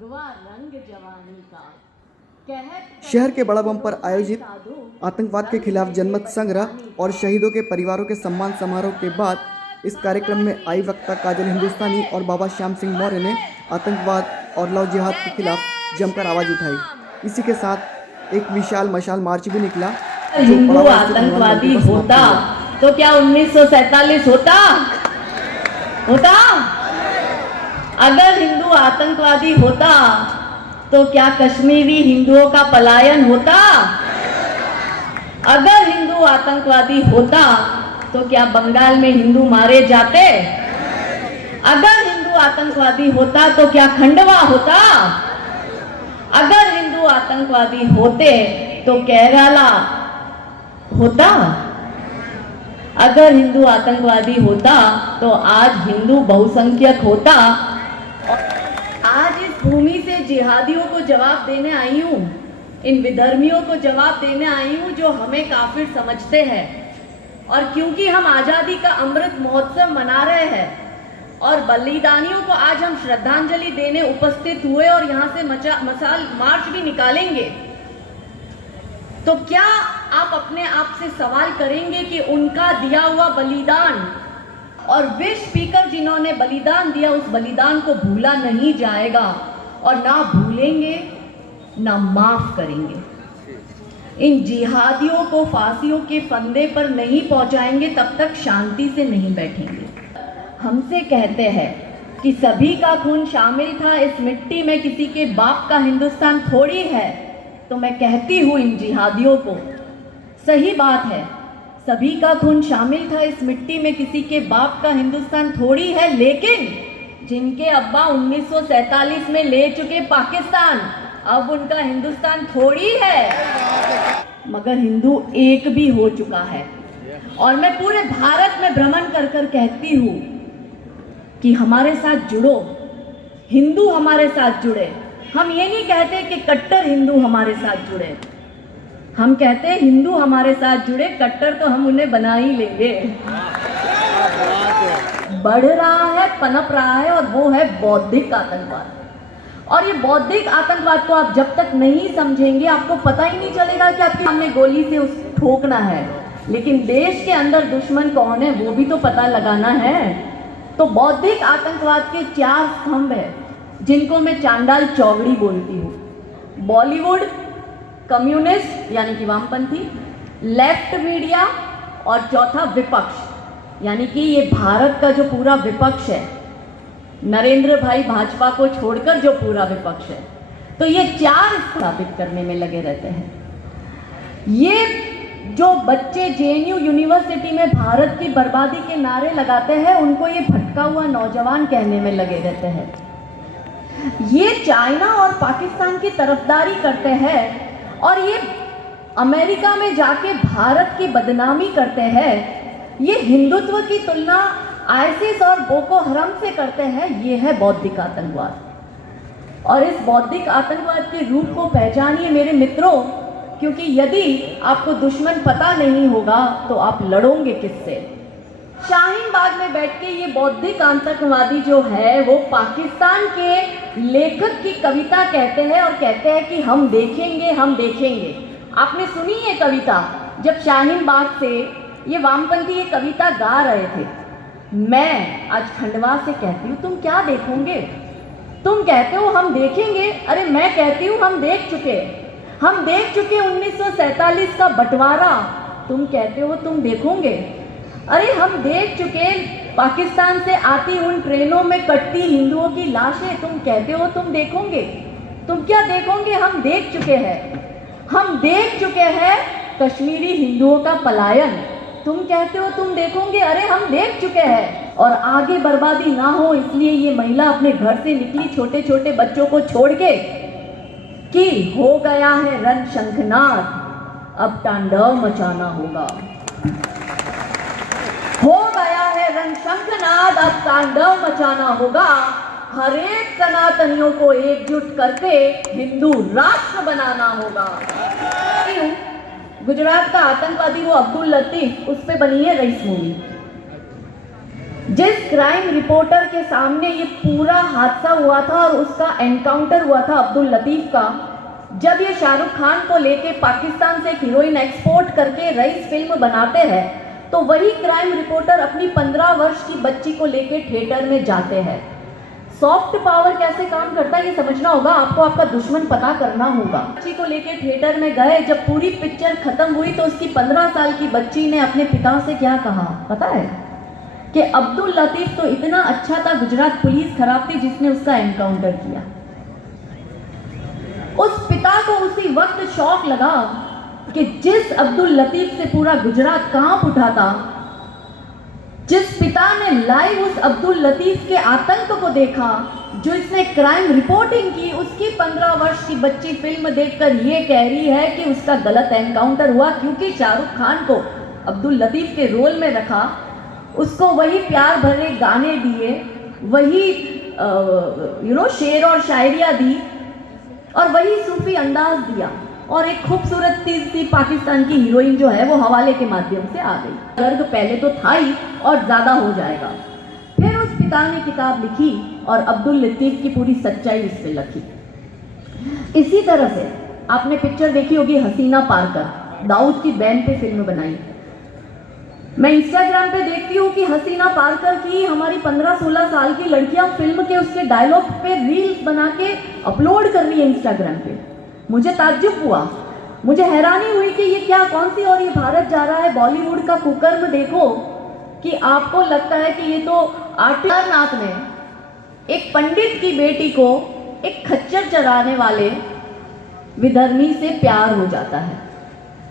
भगवा रंग जवानी का। शहर के बड़ा बम पर आयोजित आतंकवाद के खिलाफ जनमत संग्रह और शहीदों के परिवारों के सम्मान समारोह के बाद इस कार्यक्रम में आई वक्ता काजल हिंदुस्तानी और बाबा श्याम सिंह मौर्य ने आतंकवाद और लव जिहाद के खिलाफ जमकर आवाज उठाई। इसी के साथ एक विशाल मशाल मार्च भी निकला। हिंदू आतंकवादी होता तो क्या 1947 होता? अगर हिंदू आतंकवादी होता तो क्या कश्मीरी हिंदुओं का पलायन होता? अगर हिंदू आतंकवादी होता तो क्या बंगाल में हिंदू मारे जाते? अगर हिंदू आतंकवादी होता तो क्या खंडवा होता? अगर हिंदू आतंकवादी होते तो केरला होता? अगर हिंदू आतंकवादी होता तो आज हिंदू बहुसंख्यक होता। आज इस भूमि से जिहादियों को जवाब देने आई हूँ, इन विधर्मियों को जवाब देने आई हूँ जो हमें काफिर समझते हैं। और क्योंकि हम आजादी का अमृत महोत्सव मना रहे हैं और बलिदानियों को आज हम श्रद्धांजलि देने उपस्थित हुए और यहाँ से मशाल मार्च भी निकालेंगे, तो क्या आप अपने आप से सवाल करेंगे कि उनका दिया हुआ बलिदान और विश्व स्पीकर जिन्होंने बलिदान दिया उस बलिदान को भूला नहीं जाएगा और ना भूलेंगे ना माफ करेंगे। इन जिहादियों को फांसियों के फंदे पर नहीं पहुंचाएंगे तब तक शांति से नहीं बैठेंगे। हमसे कहते हैं कि सभी का खून शामिल था इस मिट्टी में, किसी के बाप का हिंदुस्तान थोड़ी है। तो मैं कहती हूँ इन जिहादियों को, सही बात है, सभी का खून शामिल था इस मिट्टी में, किसी के बाप का हिंदुस्तान थोड़ी है। लेकिन जिनके अब्बा 1947 में ले चुके पाकिस्तान, अब उनका हिंदुस्तान थोड़ी है। मगर हिंदू एक भी हो चुका है। और मैं पूरे भारत में भ्रमण कर कर कहती हूँ कि हमारे साथ जुड़ो, हिंदू हमारे साथ जुड़े। हम ये नहीं कहते कि कट्टर हिंदू हमारे साथ जुड़े, हम कहते हैं हिंदू हमारे साथ जुड़े, कट्टर तो हम उन्हें बना ही लेंगे। बढ़ रहा है, पनप रहा है और वो है बौद्धिक आतंकवाद। और ये बौद्धिक आतंकवाद को आप जब तक नहीं समझेंगे आपको पता ही नहीं चलेगा कि आपके सामने गोली से उस ठोकना है। लेकिन देश के अंदर दुश्मन कौन है वो भी तो पता लगाना है। तो बौद्धिक आतंकवाद के 4 स्तंभ है जिनको मैं चांडाल चौगड़ी बोलती हूँ। बॉलीवुड, कम्युनिस्ट यानी कि वामपंथी, लेफ्ट मीडिया और चौथा विपक्ष यानी कि ये भारत का जो पूरा विपक्ष है, नरेंद्र भाई भाजपा को छोड़कर जो पूरा विपक्ष है। तो ये 4 स्थापित करने में लगे रहते हैं। ये जो बच्चे जेएनयू यूनिवर्सिटी में भारत की बर्बादी के नारे लगाते हैं उनको ये भटका हुआ नौजवान कहने में लगे रहते हैं। ये चाइना और पाकिस्तान की तरफदारी करते हैं और ये अमेरिका में जाके भारत की बदनामी करते हैं। ये हिंदुत्व की तुलना आईसिस और बोको हराम से करते हैं। ये है बौद्धिक आतंकवाद। और इस बौद्धिक आतंकवाद के रूप को पहचानिए मेरे मित्रों, क्योंकि यदि आपको दुश्मन पता नहीं होगा तो आप लड़ोगे किससे। शाहीन बाग में बैठ के ये बौद्धिक आतंकवादी जो है वो पाकिस्तान के लेखक की कविता कहते हैं और कहते हैं कि हम देखेंगे, हम देखेंगे। आपने सुनी ये कविता? जब शाहीन बाग से ये वामपंथी ये कविता गा रहे थे, मैं आज खंडवा से कहती हूँ तुम क्या देखोगे? तुम कहते हो हम देखेंगे, अरे मैं कहती हूँ हम देख चुके 1947 का बंटवारा। तुम कहते हो तुम देखोगे, अरे हम देख चुके पाकिस्तान से आती उन ट्रेनों में कटती हिंदुओं की लाशें। तुम कहते हो तुम देखोगे, तुम क्या देखोगे? हम देख चुके हैं, हम देख चुके हैं कश्मीरी हिंदुओं का पलायन। तुम कहते हो तुम देखोगे, अरे हम देख चुके हैं। और आगे बर्बादी ना हो इसलिए ये महिला अपने घर से निकली छोटे छोटे बच्चों को छोड़ के कि हो गया है रण शंखनाद, अब तांडव मचाना होगा। हो गया है रण शंखनाद, अब तांडव मचाना होगा। हर एक सनातनियों को एकजुट करके हिंदू राष्ट्र बनाना होगा। गुजरात का आतंकवादी वो अब्दुल लतीफ, उस पे बनी है रईस मूवी। जिस क्राइम रिपोर्टर के सामने ये पूरा हादसा हुआ था और उसका एनकाउंटर हुआ था अब्दुल लतीफ का, जब ये शाहरुख खान को लेके पाकिस्तान से एक हीरोइन एक्सपोर्ट करके रईस फिल्म बनाते हैं, तो वही क्राइम रिपोर्टर अपनी 15 वर्ष की बच्ची को लेके थिएटर में जाते हैं। सॉफ्ट पावर कैसे काम करता है ये समझना होगा आपको, आपका दुश्मन पता करना होगा। बच्ची को लेके थिएटर में गए, जब पूरी पिक्चर खत्म हुई तो उसकी 15 साल की बच्ची ने अपने पिता से क्या कहा पता है? कि अब्दुल लतीफ तो इतना अच्छा था, गुजरात पुलिस खराब थी जिसने उसका एनकाउंटर किया। उस पिता को उसी वक्त शौक लगा कि जिस अब्दुल लतीफ से पूरा गुजरात कांप उठा था, जिस पिता ने लाइव उस अब्दुल लतीफ के आतंक को देखा, जो इसने क्राइम रिपोर्टिंग की, उसकी 15 वर्ष की बच्ची फिल्म देखकर ये कह रही है कि उसका गलत एनकाउंटर हुआ क्योंकि शाहरुख खान को अब्दुल लतीफ के रोल में रखा, उसको वही प्यार भरे गाने दिए, वही शेर और शायरियाँ दी और वही सूफी अंदाज दिया, और एक खूबसूरत सी पाकिस्तान की हीरोइन जो है वो हवाले के माध्यम से आ गई। दर्द पहले तो था ही और ज़्यादा हो जाएगा। फिर उस पिता ने किताब लिखी और अब्दुल लतीफ की पूरी सच्चाई उस पर लिखी। इसी तरह से आपने पिक्चर देखी होगी हसीना पारकर, दाऊद की बहन पे फिल्म बनाई। मैं इंस्टाग्राम पे देखती हूँ कि हसीना पारकर की हमारी 15-16 साल की लड़कियां फिल्म के उसके डायलॉग पे रील्स बना के अपलोड कर रही है इंस्टाग्राम पे। मुझे ताज्जुब हुआ, मुझे हैरानी हुई कि ये क्या, कौन सी, और ये भारत जा रहा है। बॉलीवुड का कुकर्म देखो कि आपको लगता है कि ये तो आर्टिस्ट ने एक पंडित की बेटी को एक खच्चर चराने वाले विधर्मी से प्यार हो जाता है।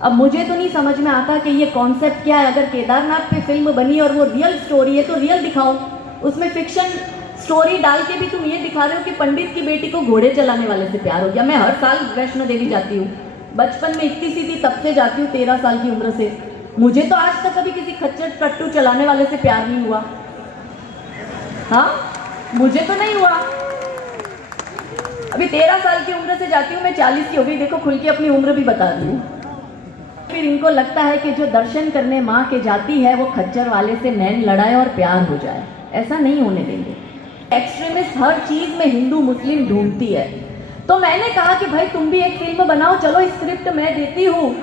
अब मुझे तो नहीं समझ में आता कि ये कॉन्सेप्ट क्या है। अगर केदारनाथ पे फिल्म बनी और वो रियल स्टोरी है तो रियल दिखाओ, उसमें फिक्शन स्टोरी डाल के भी तुम ये दिखा रहे हो कि पंडित की बेटी को घोड़े चलाने वाले से प्यार हो गया। मैं हर साल वैष्णो देवी जाती हूँ, बचपन में इतनी सी थी तब से जाती हूँ, 13 साल की उम्र से। मुझे तो आज तक कभी किसी खच्चर टट्टू चलाने वाले से प्यार नहीं हुआ। हाँ, मुझे तो नहीं हुआ। अभी 13 साल की उम्र से जाती हूँ, मैं 40 की हो गई। देखो, खुल के अपनी उम्र भी बता रही हूँ। फिर इनको लगता है कि जो दर्शन करने माँ के जाती है वो खच्चर वाले से नैन लड़ाए और प्यार हो जाए। ऐसा नहीं होने देंगे। एक्सट्रीमिस्ट हर चीज में हिंदू मुस्लिम ढूंढती है। तो मैंने कहा कि भाई तुम भी एक फिल्म बनाओ, चलो स्क्रिप्ट मैं देती हूँ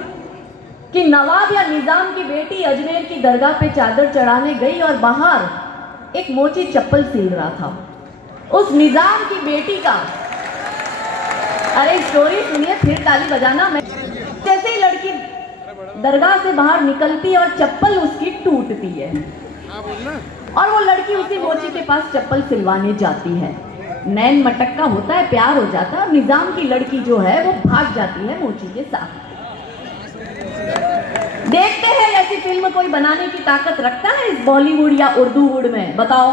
कि नवाब या निजाम की बेटी अजमेर की दरगाह पे चादर चढ़ाने गई और बाहर एक मोची चप्पल सिल रहा था उस निजाम की बेटी का। अरे स्टोरी सुनिए फिर ताली बजाना। मैं जैसे ही लड़की दरगाह से बाहर निकलती है और चप्पल उसकी टूटती है और वो लड़की उसी मोची के पास चप्पल सिलवाने जाती है। नैन मटक्का होता है, प्यार हो जाता है और निजाम की लड़की जो है वो भाग जाती है मोची के साथ। देखते हैं ऐसी फिल्म कोई बनाने की ताकत रखता है इस बॉलीवुड या उर्दूवुड में? बताओ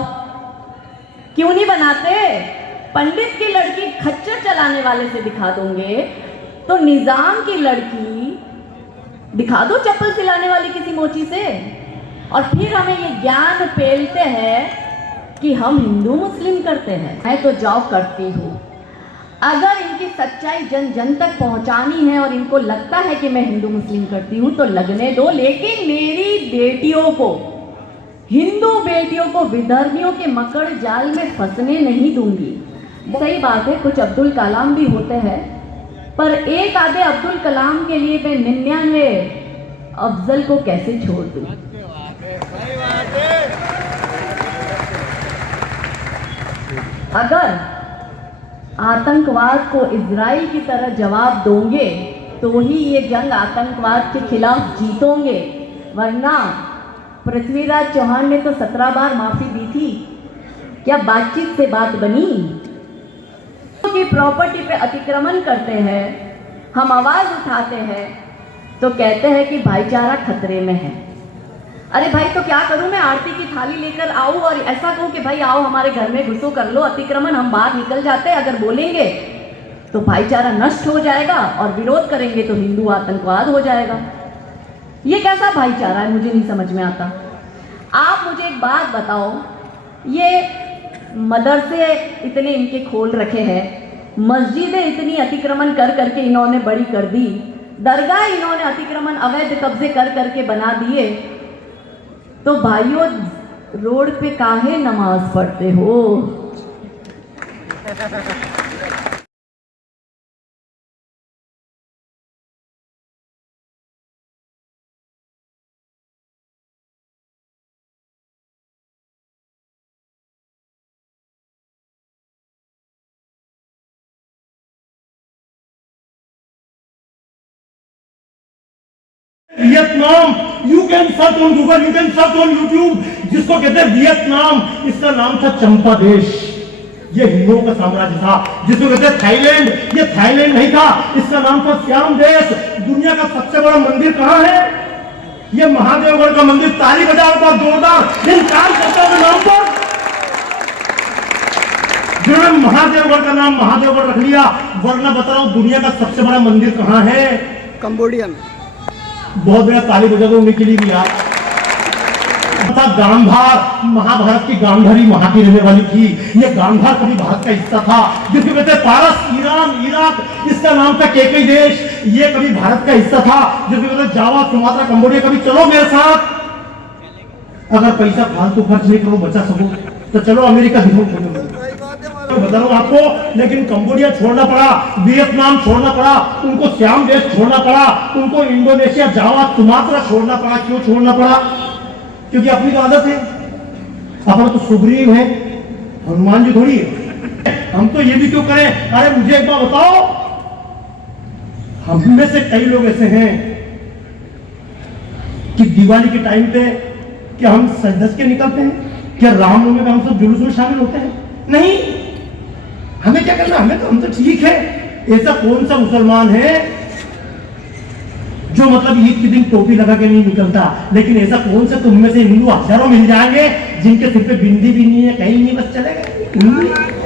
क्यों नहीं बनाते? पंडित की लड़की खच्चर चलाने वाले से दिखा दोगे तो निजाम की लड़की दिखा दो चप्पल सिलाने वाली किसी मोची से। और फिर हमें ये ज्ञान पेलते हैं कि हम हिंदू मुस्लिम करते हैं। मैं तो जॉब करती हूँ। अगर इनकी सच्चाई जन जन तक पहुंचानी है और इनको लगता है कि मैं हिंदू मुस्लिम करती हूँ तो लगने दो, लेकिन मेरी बेटियों को, हिंदू बेटियों को विधर्मियों के मकड़ जाल में फंसने नहीं दूंगी। सही बात है, कुछ अब्दुल कलाम भी होते हैं, पर एक आधे अब्दुल कलाम के लिए मैं 99 अफजल को कैसे छोड़ दूं? अगर आतंकवाद को इजराइल की तरह जवाब दोगे तो ही ये जंग आतंकवाद के खिलाफ जीतोगे, वरना पृथ्वीराज चौहान ने तो 17 बार माफी दी थी। क्या बातचीत से बात बनी? की प्रॉपर्टी पे अतिक्रमण करते हैं, हम आवाज उठाते हैं तो कहते हैं कि भाईचारा खतरे में है। अरे भाई तो क्या करूं मैं? आरती की थाली लेकर आऊं और ऐसा कहूं कि भाई आओ हमारे घर में घुसो, कर लो अतिक्रमण, हम बाहर निकल जाते हैं। अगर बोलेंगे तो भाईचारा नष्ट हो जाएगा और विरोध करेंगे तो हिंदू आतंकवाद हो जाएगा। ये कैसा भाईचारा है? मुझे नहीं समझ में आता। आप मुझे एक बात बताओ, ये मदरसे इतने इनके खोल रखे हैं, मस्जिदें इतनी अतिक्रमण कर करके इन्होंने बड़ी कर दी, दरगाह इन्होंने अतिक्रमण अवैध कब्जे कर करके बना दिए, तो भाइयों रोड पे काहे नमाज पढ़ते हो? Vietnam, you can search on Google, you can search on YouTube, जिसको कहते हैं वियतनाम, इसका नाम था चंपा देश। ये हिंदुओं का साम्राज्य था। जिसको कहते हैं थाईलैंड, ये थाईलैंड नहीं था, इसका नाम था श्याम देश। दुनिया का सबसे बड़ा मंदिर कहां है? ये महादेवगढ़ का मंदिर। ताली बजाओ पर जोरदार इन कार्यकर्ताओं के नाम पर, जिन्होंने महादेवगढ़ का नाम महादेवगढ़ रख लिया। वरना बता रहा हूं, दुनिया का सबसे बड़ा मंदिर कहां है? कंबोडियन। बहुत बड़ा ताली बजा दो उनके लिए भी यार। था गांधार, महाभारत की गांधारी वहां की रहने वाली थी। ये गांधार कभी भारत का हिस्सा था। जिसको कहते हैं पारस, ईरान, इराक, इसका नाम था केकई देश। ये कभी भारत का हिस्सा था। जिसको कहते हैं जावा, सुमात्रा, कंबोडिया। कभी चलो मेरे साथ, अगर पैसा फालतू खर्च नहीं करो, बचा सको तो चलो अमेरिका दिखाओ। बता रहा हूं आपको, लेकिन कंबोडिया छोड़ना पड़ा, वियतनाम छोड़ना पड़ा, उनको श्याम देश छोड़ना पड़ा, उनको इंडोनेशिया, जावा, सुमात्रा छोड़ना पड़ा। क्यों छोड़ना पड़ा? क्योंकि अपनी तो आदत है। अपना तो सुग्रीव है, हनुमान जी थोड़ी है। हम तो ये भी क्यों करें? अरे मुझे एक बात बताओ, हम में से कई लोग ऐसे हैं कि दिवाली के टाइम पे क्या हम सज के निकलते हैं? क्या रामनवमी में हम सब जुलूस में शामिल होते हैं? नहीं। हमें क्या करना? हम तो ठीक है। ऐसा कौन सा मुसलमान है जो मतलब ईद के दिन टोपी लगा के नहीं निकलता? लेकिन ऐसा कौन सा तुम में से हिंदू हजारों मिल जाएंगे जिनके सिर पे बिंदी भी नहीं है, कहीं नहीं, बस चले गए।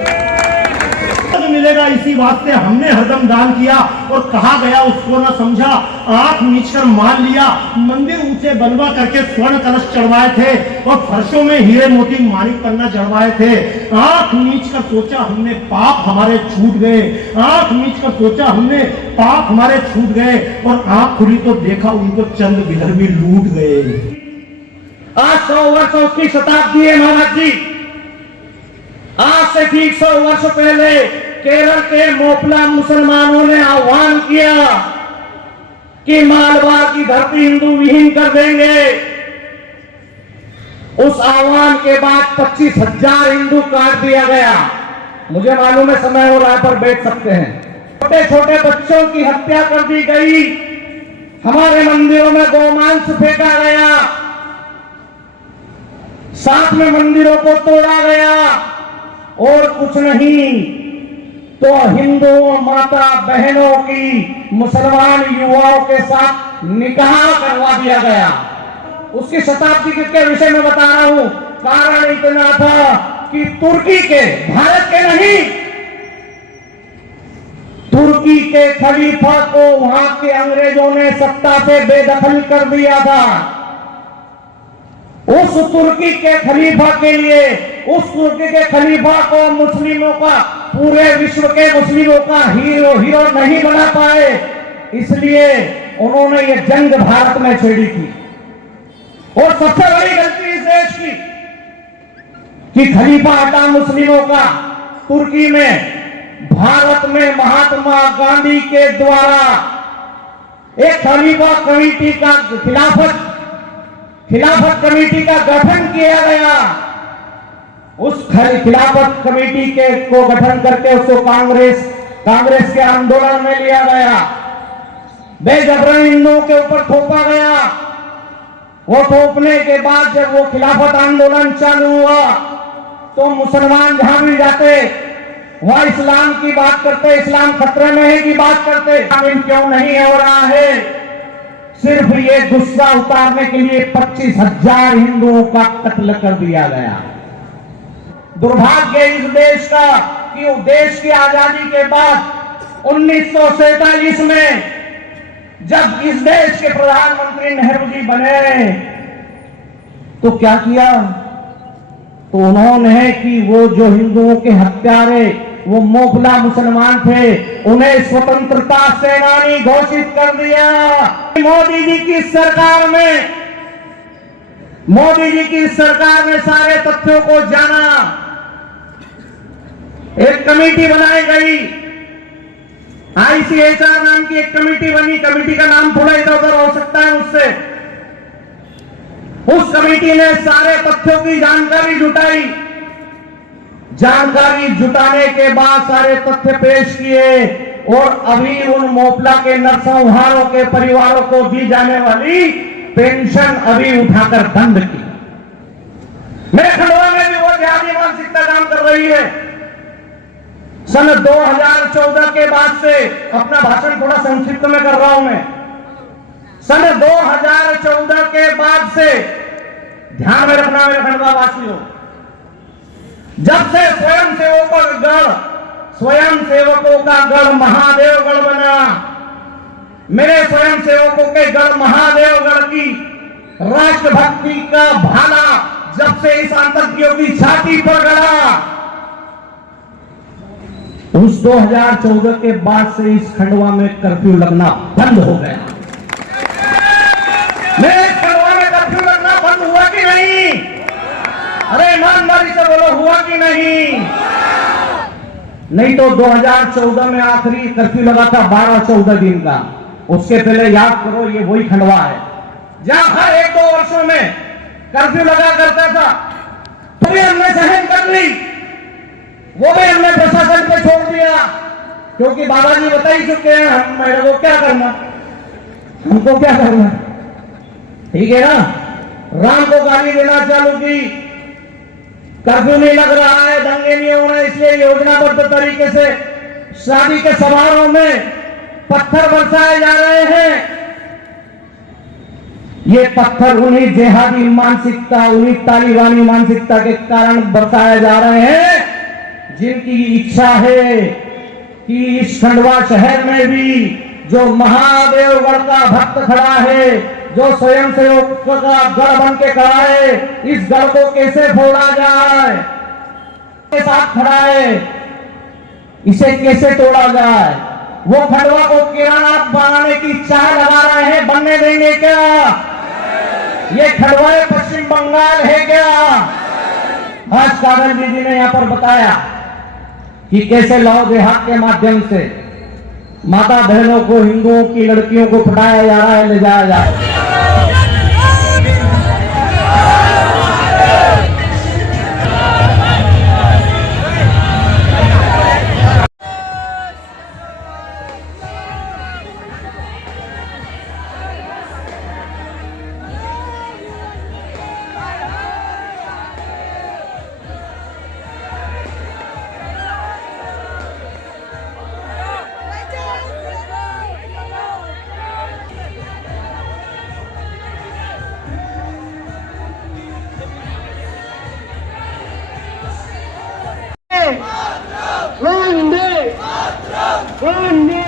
मिलेगा। इसी वास्ते हमने हरदम दान किया और कहा गया उसको ना समझा, आंख नीच कर मान लिया। मंदिर ऊंचे बनवा करके स्वर्ण कलश चढ़वाए थे और फर्शों में हीरे मोती माणिक पन्ना चढ़वाए थे। आंख नीच कर सोचा हमने, पाप हमारे छूट गए। आंख नीच कर सोचा हमने, पाप हमारे छूट गए। और आंख खुली तो देखा उनको चंद विधर्मी लूट गए। आज 100 वर्षों की शताब्दी है महाराज जी। आज से ठीक 100 वर्ष पहले केरल के मोपला मुसलमानों ने आह्वान किया कि मालवा की धरती हिंदू विहीन कर देंगे। उस आह्वान के बाद 25,000 हिंदू काट दिया गया। मुझे मालूम है समय हो रहा है, पर बैठ सकते हैं। छोटे छोटे बच्चों की हत्या कर दी गई। हमारे मंदिरों में गोमांस फेंका गया। साथ में मंदिरों को तोड़ा गया। और कुछ नहीं तो हिंदुओं, माता बहनों की मुसलमान युवाओं के साथ निकाह करवा दिया गया। उसकी शताब्दी के विषय में बता रहा हूं। कारण इतना था कि तुर्की के, भारत के नहीं, तुर्की के खलीफा को वहां के अंग्रेजों ने सत्ता से बेदखल कर दिया था। उस तुर्की के खलीफा के लिए, उस तुर्की के खलीफा को मुस्लिमों का, पूरे विश्व के मुस्लिमों का हीरो नहीं बना पाए, इसलिए उन्होंने ये जंग भारत में छेड़ी थी। और सबसे बड़ी गलती इस देश की कि खलीफा हटा मुस्लिमों का। तुर्की में, भारत में महात्मा गांधी के द्वारा एक खलीफा कमेटी का, खिलाफत कमेटी का गठन किया गया। उस खिलाफत कमेटी के को गठन करके उसको कांग्रेस के आंदोलन में लिया गया। बेजबरन हिंदुओं के ऊपर थोपा गया। वो थोपने के बाद जब वो खिलाफत आंदोलन चालू हुआ तो मुसलमान जहां भी जाते वहां इस्लाम की बात करते, इस्लाम खतरे में है की बात करते। क्यों नहीं हो रहा है? सिर्फ ये गुस्सा उतारने के लिए 25,000 हिंदुओं का कत्ल कर दिया गया। दुर्भाग्य इस देश का कि देश की आजादी के बाद 1947 में जब इस देश के प्रधानमंत्री नेहरू जी बने तो क्या किया? तो उन्होंने कि वो जो हिंदुओं के हत्यारे, वो मोपला मुसलमान थे, उन्हें स्वतंत्रता सेनानी घोषित कर दिया। मोदी जी की सरकार में मोदी जी की सरकार ने सारे तथ्यों को जाना, एक कमेटी बनाई गई, ICHR नाम की एक कमेटी बनी। कमेटी का नाम थोड़ा इधर उधर हो सकता है उससे। उस कमेटी ने सारे तथ्यों की जानकारी जुटाई। जानकारी जुटाने के बाद सारे तथ्य पेश किए और अभी उन मोपला के नरसंहारों के परिवारों को दी जाने वाली पेंशन अभी उठाकर बंद की। मेरे खंडवा में भी वो जिहादी मानसिकता काम कर रही है। सन 2014 के बाद से, अपना भाषण थोड़ा संक्षिप्त में कर रहा हूं मैं, सन 2014 के बाद से ध्यान में रखना मेरे खंडवा वासियों, जब से स्वयंसेवकों का गढ़ महादेवगढ़ बना, मेरे स्वयंसेवकों के गढ़ महादेवगढ़ की राष्ट्रभक्ति का भाला जब से इस आतंकियों की छाती पर गड़ा, उस 2014 के बाद से इस खंडवा में कर्फ्यू लगना बंद हो गया। मेरे खंडवा में कर्फ्यू लगना बंद हुआ कि नहीं? अरे ईमानदारी से बोलो, हुआ कि नहीं? नहीं तो 2014 में आखिरी कर्फ्यू लगा था 12-14 दिन का। उसके पहले याद करो, ये वही खंडवा है जहां हर 1-2 वर्षों में कर्फ्यू लगा करता था। तो भी हमने सहन कर ली, वो भी हमने प्रशासन पे छोड़ दिया, क्योंकि बाबा जी बता ही चुके हैं हम मेरे को क्या करना, हमको क्या करना। ठीक है ना? राम को गाली देना चालू की, कर्फ्यू नहीं लग रहा है, दंगे नहीं हो रहे, इसलिए योजनाबद्ध तरीके से शादी के समारोह में पत्थर बरसाए जा रहे हैं। ये पत्थर उन्हीं जिहादी मानसिकता, उन्हीं तालिबानी मानसिकता के कारण बरसाए जा रहे हैं, जिनकी इच्छा है कि इस खंडवा शहर में भी जो महादेवगढ़ का भक्त खड़ा है, जो स्वयंसेवक का गढ़ बन के खड़ा है, इस गढ़ को कैसे फोड़ा जाए, के साथ खड़ा है, इसे कैसे तोड़ा जाए। वो खंडवा को किराना बनाने की चाह लगा रहे हैं, बनने देंगे क्या? ये खंडवा पश्चिम बंगाल है क्या? आज कागल जी ने यहां पर बताया कि कैसे लाओ देहात के माध्यम से माता बहनों को, हिंदुओं की लड़कियों को पटाया जा रहा है, ले जाया जा रहा है। वंदे वंदे